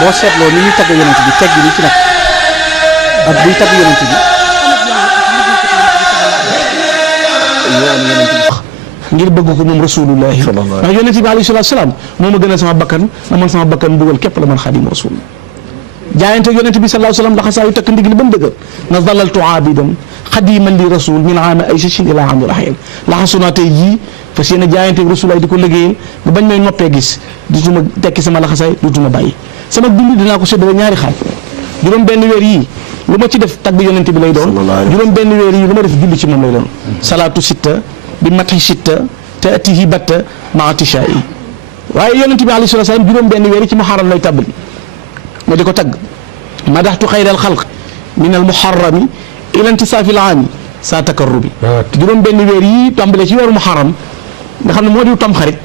boo seetloo ni ñuy tagg yonent bi tegg ni ci nag ak buy tagg yonent bi ngir bëgg ko moom rasulullahi ndax yonent bi alayhi salaatu salaam moo ma gën a sama bakkan na man sama bakkan dugal képp la man xaadimu rasul jaayante yonent bi sallallahu alayhi wasallam laxasaa yu takk ndig li ba mu dëgër na dalaltu aabidan xadiman li rasul min aama ay sachin ila amdu rahil laxasu naa tey jii fas yéene jaayante rasulaay di ko liggéeyal ba bañ may noppee gis dutuma tekki sama laxasaay dutuma bàyyi sama dund dinaa ko séddale ñaari xaaj juróom benn weer yii lu ma ci def tagg yonent bi lay doon juróom benn weer yii lu ma def julli ci moom lay doon salaatu sitta bi mati sitta te atihi batta maa tisha yi waaye yonent bi alayhi salaam juróom benn weer yi ci muharram lay tàbbali ma di ko tagg madaxtu xayral xalq min al muharrami ila intisaafi al aami saa takarrubi juróom benn weer yi tàmbalee ci weeru muharram nga xam ne moo di tam xarit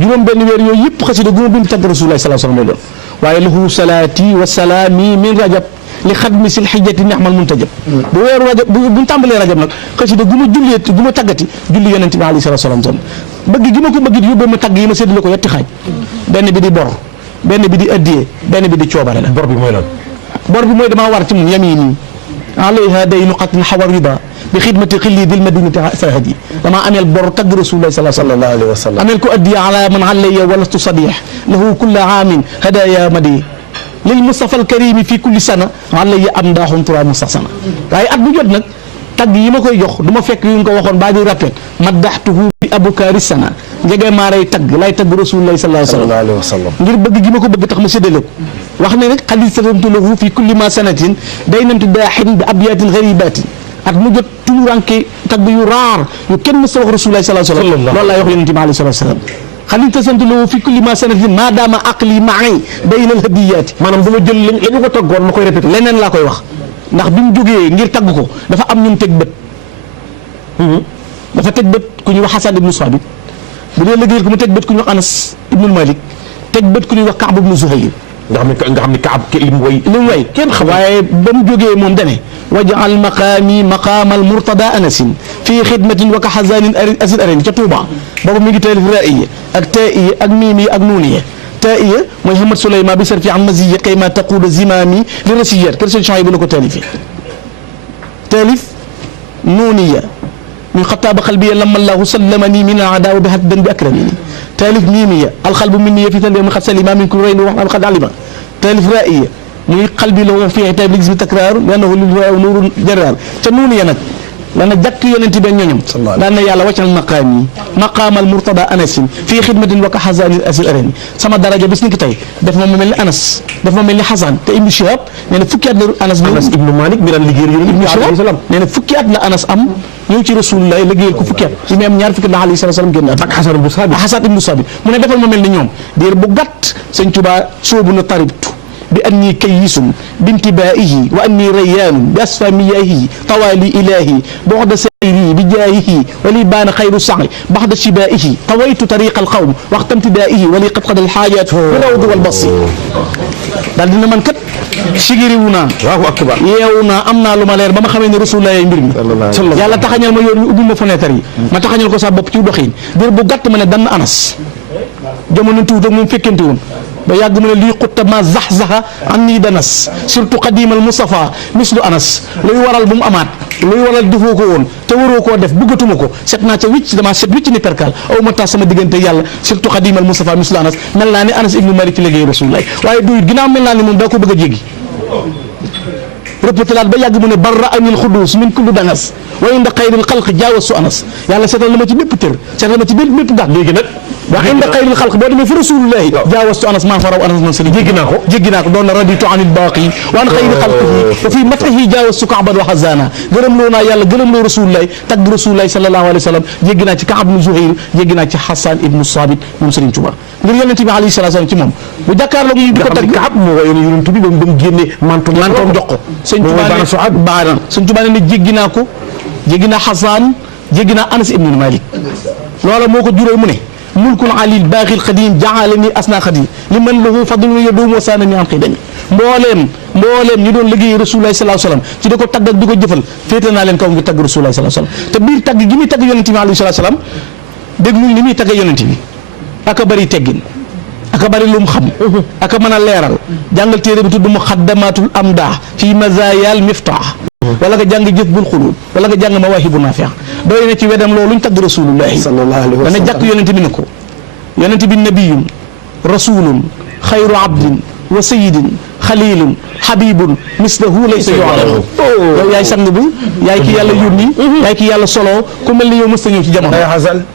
juróom benn weer yooyu yëpp xasida gu ma bind tagg rasulullah sallallahu alayhi wasallam lay doon waaye lahu salaati wa salaami min rajab li xadmi sil xijjati nixmal muntajab bu weeru rajab buñ tàmbalee rajab nag xasida gu ma jullee gu ma taggati julli yonent bi alayhi salaam bëgg gi ma ko bëgg yóbbee ma tagg yi ma séddale ko yetti xaaj benn bi di bor benn bi di addiyee benn bi di coobare la. bor bi mooy lan. bor bi mooy damaa war ci mun yamini alayha daynu qatin xawa rida bi xidmati xilli dil madinati sahadi damaa ameel bor tagg rasulullah sallallahu alayhi wa sallam ameel ko addiya ala man alayya walastu sadih lahu kulla aamin hadaya madi lil mustafa al karimi fi kulli sana alayya am ndaaxum tura mustaxsana waaye at bu jot nag tagg yi ma koy jox du ma fekk yu ñu ko waxoon baa di rappel maddaxtuhu bi abukaari sana njegee maaray tagg lay tagg rasulullahi sallallahu alayhi wa sallam ngir bëgg gi ma ko bëgg tax ma séddale ko wax ne rek xadis salamtu lahu fi kulli ma sanatin day namtu daaxin bi abiyatin garibatin at mu jot tumuranke tagg yu raar yu kenn mës a wax rasulullahi sallallahu alayhi wa sallam loolu laay wax yonente bi alayhi salatu wasalam xadis salamtu lahu fi kulli ma sanatin ma daama aqli maay bayna al hadiyaati maanaam dama jël la ñu ko taggoon ma koy répété leneen laa koy wax ndax bi mu jógee ngir tagg ko dafa am ñun teg bët dafa teg bët ku ñuy wax Hasan ibnu Sabit bu dee liggéeyal ko mu teg bët ku ñuy wax Anas ibnu Malik teg bët ku ñuy wax Kaab ibnu Zuhayr nga xam ne Kaab li mu way kenn xam waaye ba mu jógee moom dane waj'al maqaami maqaama al murtada anasin fii xidmatin wa ka xazanin asid arani ca Tuuba boobu mi ngi taalif raiya ak taiya ak miimiya ak nuuniya taiya mooy Hamad Souleymane bi sarfi an maziyat kay ma taquuda zimami li rasiyat kër seen champs yi bu la ko taalifi taalif nuuniya min xataaba xalbiya lamma allahu sallamani min aadaawa bi haddan bi akramini taalif miimiya alxalbu minniya fi tanbiya min xat salima min kulli rayn wax xad alima taalif raiya muy xalbi la wa fii taab li gis bi takraaru li annahu lil nuurun jaraar ca nuuniya nag lana jàkk yonent bi ñoñam daan na yàlla waccal maqaam yi maqaamal murtada anasin fii xidmatin wa ka xasanin asil arani sama daraja bis ni ki tey def ma mel ni anas def ma mel ni xasan te ibnu Shihab nee na fukki at la anas ibnu Malik mi daan liggéeyal yonent ibnu Shihab nee na fukki at la anas am ñëw ci rasulullah liggéeyal ko fukki at bi mu am ñaar fukki at la alayhi salaam génn at ak Hasan ibnu Sabit mu ne defal ma mel ni ñoom diir bu gàtt sëñ Tuubaa soobu na taribtu bi anni kayyisun bintibaa'ihi wa anni rayyaanun bi asfa miyaahihi tawaali ilaahi bu'da sayri bi jaahihi wa li baana xayru sa'i baxda shibaa'ihi tawaytu tariiqa al-qawm waxta imtidaa'ihi wa li qad qada al-haajaat bi rawdi wal basti daal dina man kat sigiriwu naa Allahu akbar yeewu naa am naa lu ma leer ba ma xamee ne rasulullah yi mbir mi yàlla taxañal ma yoon ñu ubbil ma fenêtre yi ma taxañal ko sa bopp ci doxin dir bu gàtt ma ne dann anas jamono tuut ak moom fekkente woon ba yàgg mu ne lii xutta ma zax-zaxa an nii danas surtout qadimal Mustafa mislu anas luy waral bu mu amaat luy waral defoo ko woon te waroo koo def bëggatuma ko set naa ca wicc damaa set wicc ni perkal aw ma tax sama diggante yàlla surtout qadimal Mustafa mislu anas mel naa ni Anas ibnu Malik ci liggéey rasulullah waaye duyut ginnaaw mel naa ni moom daa ko bëgg a jéggi rëppatalaat ba yàgg mu ne barra anil xudus min kulli danas wa inda xayril xalq jaawasu anas yàlla seetal na ma ci bépp tër seetal ma ci bépp daal léegi nag wa inda xayril xalq boo demee fi rasulullahi jaawastu anas maa fa raw anas man sëriñ jéggi naa ko doon na raditu anil baaqi wa an xayri xalqihi wa fi matahi jaawastu kaaban wa xazana gërëm loo naa yàlla gërëm loo rasulullahi tagg rasulullahi sallallahu alayhi wa sallam jéggi naa ci Kaab ibnu Zuhayr jéggi naa ci Hasan ibnu Sabit moom sëriñ Tuuba ngir yonent bi alayhi salaatu salaam ci moom bu jàkkaarloo moom di ko tagg Kaab moo woyoon yonent bi ba mu génne mantoom jox ko sëñ Tuuba ne jéggi naa ko jéggi naa Hasan jéggi naa Anas ibnu Malik loola moo ko juróo mu ne mulkul alil baaxil xadim jaalani asna xadim li man lahu fadlu yadum wa saanani an xidami mbooleem ñu doon liggéey rasulullah sallallahu alayhi wasallam ci di ko tagg ak di ko jëfal féete naa leen kaw ngi tagg rasulullah sallallahu alayhi wasallam te biir tagg gi muy tagg yonente bi alayhi salaam déglu ni muy tagg yonente bi aka bari teggin aka bari lum xam aka mën a leeral jàngal téere bi tudd muqaddamatul amdah fi mazayal miftah wala nga jàng jëf bul xulul wala nga jàng mawaahibu naafi' doy na ci wedam loolu ñu tagg rasulullahi sallallahu alayhi wa dana sallam jàkk yonente bi ne ko yonente bi nabiyun rasulun xayru abdin wa sayidin xalilun habibun mislahu laysa yu'lamu yow yaay sang bi yaay ki yàlla yónni yaay ki yàlla solo ku mel ni yow mës ta ñëw ci jamono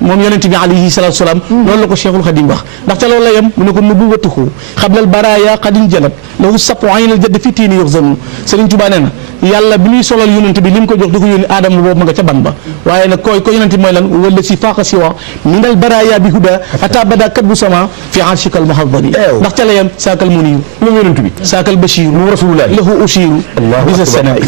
moom yonente bi alayhi salatu salaam loolu la ko Cheikhul Khadim wax ndax ca loolu la yem mu ne ko nubuwwatuhu xablal baraya qadin jalat lahu sapu aynal jadd fi tiini yuxzanu Sëriñ Tuubaa nee na yàlla bi muy solal yonente bi li mu ko jox di ko yónni aadama boobu ma nga ca ban ba waaye nag ko yonente mooy lan wala si faaqa siwa minal baraya bi huda ata bada kat bu sama fi arshikal muhaddari ndax ca la yem saakal muniyu moom yonente bi saakal bashiru rasulullah lahu ushiru bisa sanaa'i